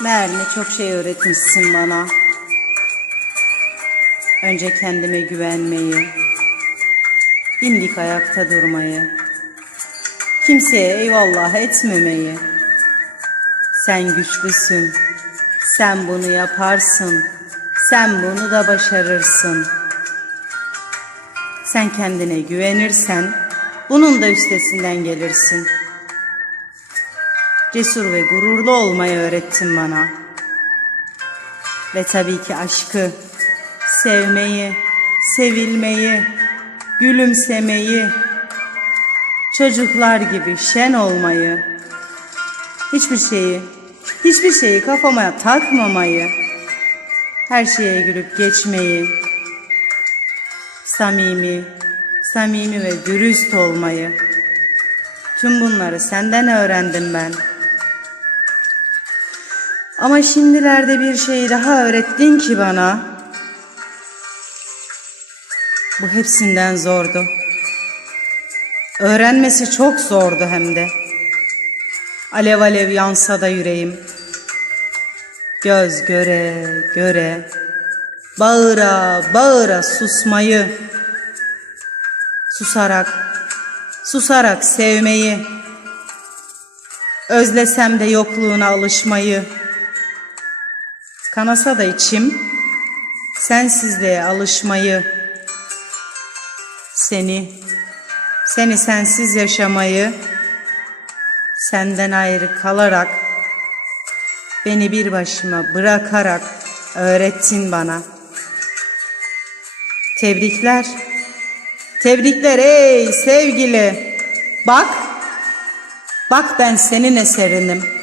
Meğer çok şey öğretmişsin bana. Önce kendime güvenmeyi, dimdik ayakta durmayı, kimseye eyvallah etmemeyi. Sen güçlüsün, sen bunu yaparsın, sen bunu da başarırsın. Sen kendine güvenirsen bunun da üstesinden gelirsin. Cesur ve gururlu olmayı öğrettin bana. Ve tabii ki aşkı, sevmeyi, sevilmeyi, gülümsemeyi, çocuklar gibi şen olmayı, hiçbir şeyi, hiçbir şeyi kafama takmamayı, her şeye gülüp geçmeyi, samimi, samimi ve dürüst olmayı. Tüm bunları senden öğrendim ben. Ama şimdilerde bir şey daha öğrettin ki bana. Bu hepsinden zordu. Öğrenmesi çok zordu hem de. Alev alev yansa da yüreğim. Göz göre göre bağıra bağıra susmayı susarak susarak sevmeyi özlesem de yokluğuna alışmayı kanasa da içim sensizliğe alışmayı seni seni sensiz yaşamayı senden ayrı kalarak beni bir başıma bırakarak öğrettin bana. Tebrikler. Tebrikler ey sevgili. Bak. Bak ben senin eserinim.